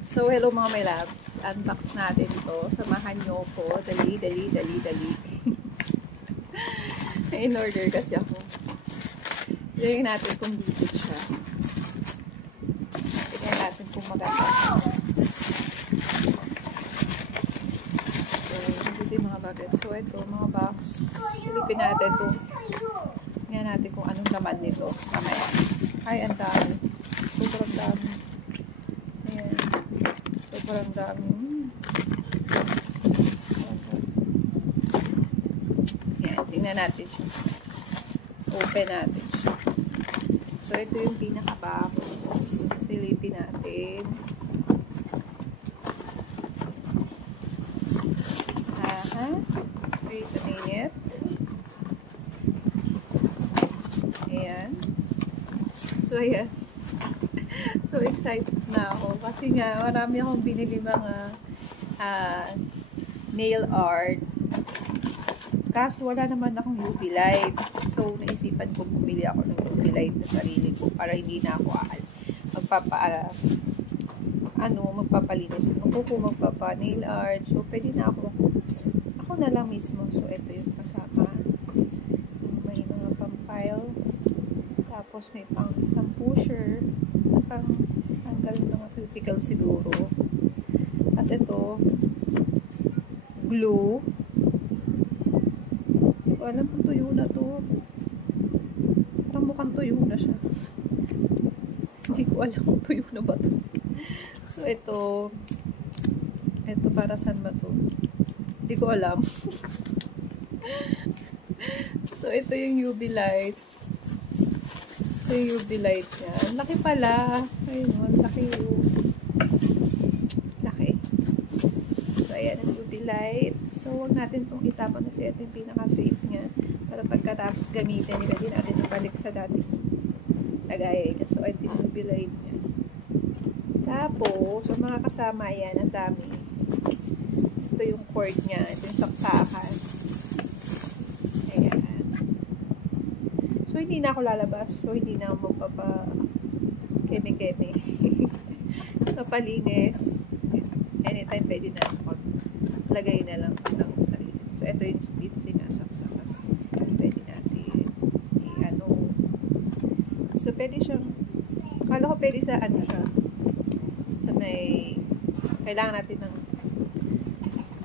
So, hello mga my loves. Unbox natin ito. Samahan nyo ko. Dali. In order kasi ako. Tignan natin kung bibig siya. Tignan natin kung maganda. So, ito yung mga bagay. So, ito, mga box. Silipin natin kung tignan natin kung anong laman nito. Mamaya. Ay, ang dami. Sobrang dami. Ayan. Sobrang dami. Ayan, tingnan natin siya. Open natin siya. So, ito yung pinaka-box. Silipin natin. Aha. Wait a minute. Ayan. So, ayan. So excited na ako kasi nga marami akong binili mga nail art. Kaso wala naman akong UV light. So naisipan ko bumili ako ng UV light na sarili ko para hindi na ako magpapalinis. Magpapa nail art. So pwede na ako na lang mismo. So ito yung kasama. May mga pang-file. Tapos may pang isang pusher. Pang tanggal ng mga cuticle siguro. Tapos ito, glue. Hindi ko alam kung tuyo na to. Parang mukhang tuyo na siya. Hindi ko alam kung tuyo na ba to. So ito para saan ba to? Hindi ko alam. So ito yung UV light. Yung UV light niya. Ang laki pala. Ayun, ang laki yung laki. So, ayan ang UV light. So, huwag natin itong itapon kasi ito yung pinaka-safe niya. Para pagkatapos gamitin, hindi natin ibalik sa dating lagayan niya. So, ito yung UV light niya. Tapos, sa mga kasama, ayan, ang dami. Ito yung cord niya. Ito yung saksakan. So, hindi na ako lalabas. So, hindi na ako magpapa-keme-keme. Napalinis. Anytime pwede na ako lagay na lang ng sarili. So, ito yung dito sinasaksakas. Pwede natin i-ano. So, pwede siyang kala ko pwede sa ano siya. Sa may kailangan natin ng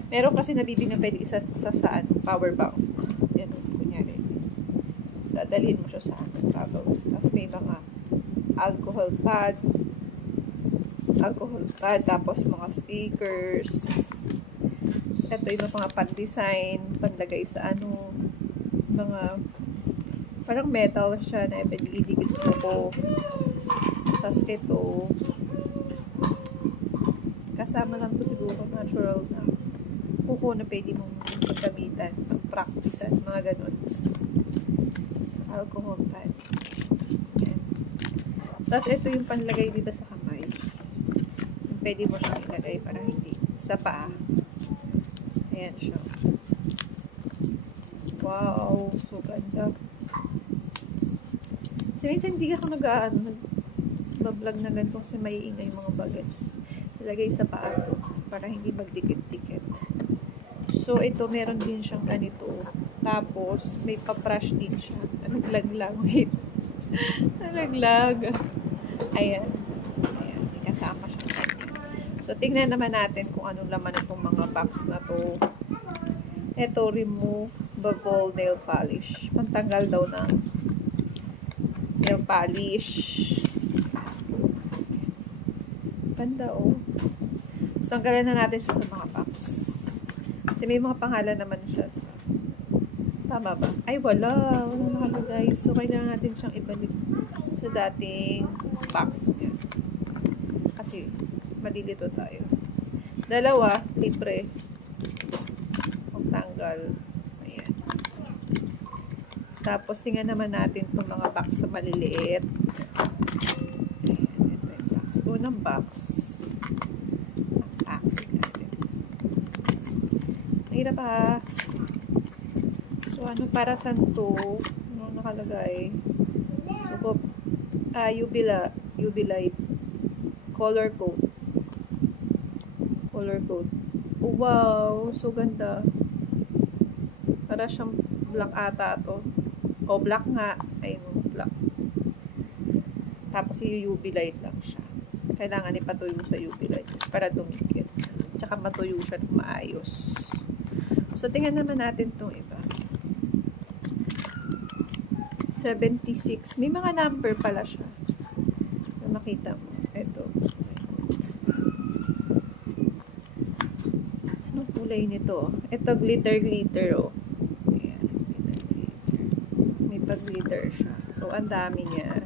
meron kasi nabibili na pwede isa sa ano, power bank. Yan, kunyari. Dadalhin mo siya sa travel. Tapos may mga alcohol pad, tapos mga stickers. Ito yung mga pan-design, panlagay sa ano, mga parang metal siya na pwede idikit sa kuko. Tapos ito, kasama lang to siguro natural na kuko na pwede mong paggamitan, pag-practicean, mga ganon. Alcohol pad. Ayan. Tapos, ito yung panlagay dito sa kamay. Pwede mo siyang ilagay para hindi sa paa. Ayan siya. Wow! So, ganda. Kasi minsan hindi ako nag-vlog na ganito kasi maiingay yung mga bagets. Ilagay sa paa para hindi magdikit-dikit. So, ito, meron din siyang ganito. Tapos, may pa-brush din siya. Nalaglag. Wait. Nalaglag. Ayan. Ayan. May kasama siya. So, tingnan naman natin kung anong laman itong mga box na to. Ito, removable nail polish. Pantanggal daw ng nail polish. Ganda, oh. So, tanggalan na natin siya sa mga box. Kasi may mga pangalan naman siya. Tama ba? Ay, wala. Wala nakalagay. So, kailangan natin siyang ibalik sa dating box niya. Kasi, malilito tayo. Dalawa, libre. Magtanggal. Ayan. Tapos, tingnan naman natin itong mga box na maliliit. Ayan. Ito yung box. Unang box. Unboxing natin. Mahirap ha. So, ano para saan to? Ano nakalagay? So, UV light color code. Color code. Oh, wow! So ganda. Para siyang black ata to. O, black nga. Ayun, black. Tapos yung UV light lang siya. Kailangan ipatuyo sa UV light para dumikit. Tsaka matuyo siya ng maayos. So, tingnan naman natin itong iba. 76. May mga number pala siya. So, makita mo. Ito. Anong kulay nito? Ito, glitter, oh. Ayan, glitter. May pag-glitter siya. So, ang dami niya.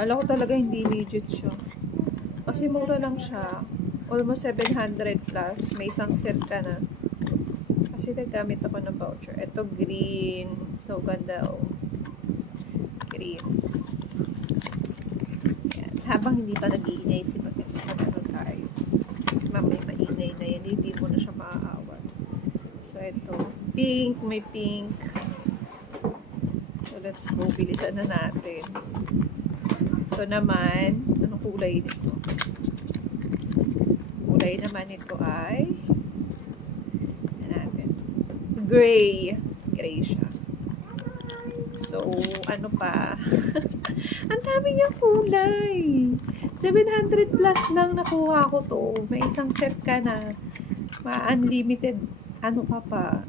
Kala ko talaga hindi legit siya. Kasi mura lang siya. Almost 700 plus. May isang set ka na. Kasi naggamit ako ng voucher. Ito, green. So, ganda, oh. Green. Yan. Habang hindi pa nag-iinay si Bagas, ano tayo. Kasi mamay mainay na yan. Hindi mo na siya maaawan. So, ito. Pink. May pink. So, let's go. Bilisan na natin. Ito naman. Anong kulay nito? Kulay naman nito ay gray. Gray siya. So, ano pa? Ang dami niyang kulay. 700 plus lang nakuha ko to. May isang set ka na. Ma-unlimited. Ano ka pa?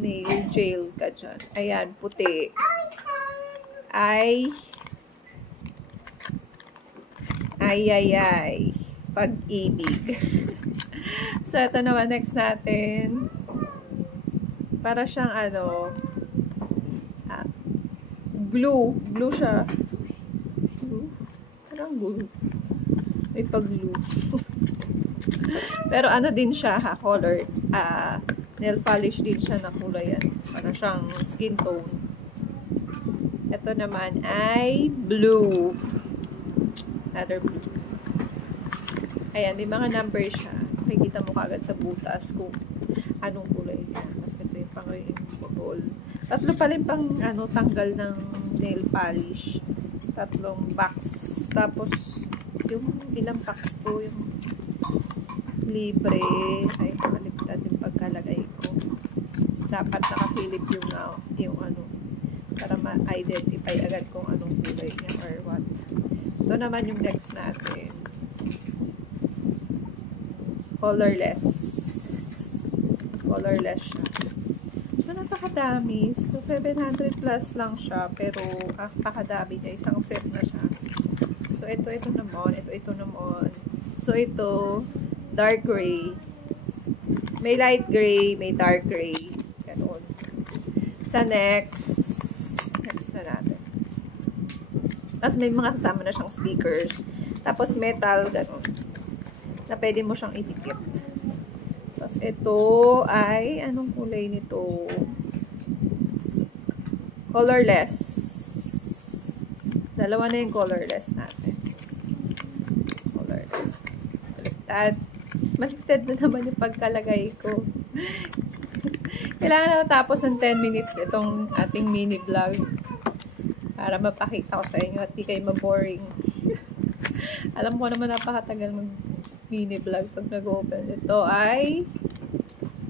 Nail gel ka dyan. Ayan, puti. Ay. Pag-ibig. So, ito naman next natin. Para siyang ano, glue. Glue siya. Glue? Parang glue. May pag-glue. Pero ano din siya, ha, color. Nail polish din siya na kulay yan. Para siyang skin tone. Ito naman ay blue. Another blue. Ayan, may mga number siya. Makikita mo kagad sa butas kung anong kulay niya. Tapos ito yung pang-removable. Tatlo pa rin pang tanggal ng nail polish. Tatlong box. Tapos, yung ilang box to, yung libre. Ay, kaligtad yung pagkalagay ko. Dapat nakasilip yung para ma-identify agad kung anong kulay niya or what. Ito naman yung next natin. Colorless. Colorless siya. So, napakadami. So, 700 plus lang siya. Pero, napakadami niya. Isang set na siya. So, ito naman. Ito naman. So, ito, dark gray. May light gray, may dark gray. Ganon. Sa next na natin. Tapos, may mga kasama na siyang stickers. Tapos, metal, ganon. Na pwede mo siyang idikit. Tapos, ito ay, anong kulay nito? Colorless. Dalawa na yung colorless natin. Colorless. Baliktad. Baliktad na naman yung pagkalagay ko. Kailangan na tapos ng 10 minutes itong ating mini vlog. Para mapakita ko sa inyo at di kayo maboring. Alam ko naman napakatagal mini vlog pag nag-open. Ito ay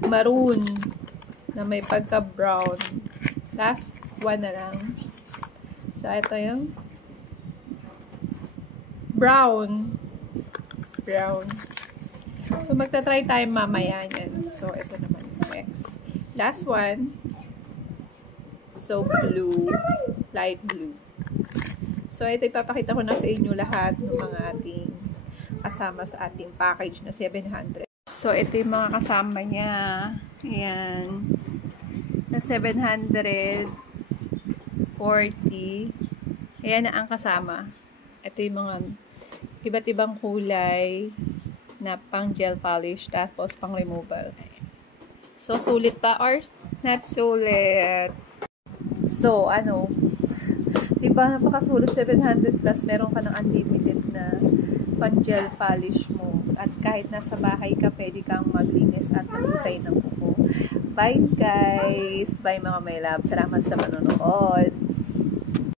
maroon na may pagka-brown. Last one na lang. So, ito yung brown. It's brown. So, magta-try tayo mamaya yan. So, ito naman yung next. Last one. So, blue. Light blue. So, ito ipapakita ko na sa inyo lahat ng mga ating kasama sa ating package na 700. So, ito yung mga kasama niya. Ayan. Na 740. Ayan na ang kasama. Ito yung mga iba't ibang kulay na pang gel polish tapos pang removal. So, sulit pa or not sulit? So, diba napakasulit 700 plus meron ka ng unlimited na pang-gel polish mo. At kahit nasa bahay ka, pwede kang maglinis at mag-design ng kuko. Bye guys! Bye mga my love! Salamat sa panonood!